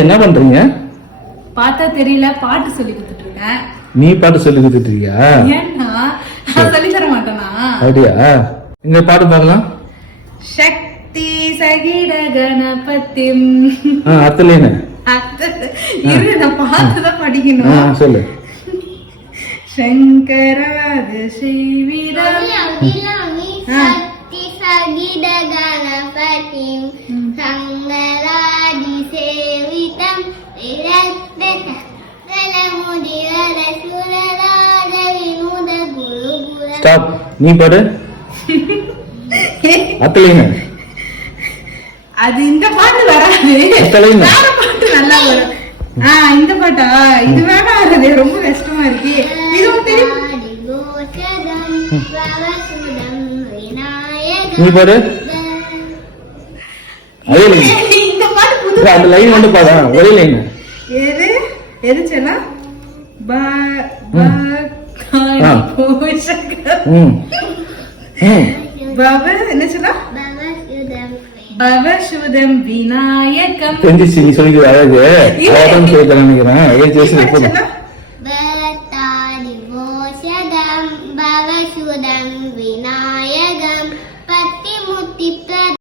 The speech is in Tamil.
என்ன பண்றீங்க? பார்த்தா தெரியல, பாட்டு சொல்லி கொடுத்துட்டு இருக்கேன். நீ பாட்டு சொல்லி கொடுத்துட்டு இருக்கியா? ஏன்னா நான் சொல்லி தர மாட்டேனா? அப்படியா? இந்த பாட்டு பார்க்கலாம். சக்தி சகிட கணபதி. அத்தலேன்னு இரு, நான் பார்த்துதான் படிக்கணும். சொல்லு. சங்கராத செய்விடம் சக்தி சகிட கணபதி சங்கராதி சேவிதம் ஸ்டாப். நீ பாடு. அத்தலேன்னு. அது இந்த பாட்டு வராது. வேற பாட்டு நல்லா வரும். இந்த பாட்டா? இது வேணா, அது ரொம்ப கஷ்டமா இருக்கு. இது தெரியும். நீ பாடு. இந்த பாட்டு புது. அந்த லைன் வந்து பாரு. ஒரே லைன். எது எது சொன்னா? என்ன சொன்னா? பவசுதம் விநாயகம். தெரிஞ்சிச்சு, நீ சொல்லி அழகு. அதான் சொல்லி தரேன் நினைக்கிறேன்.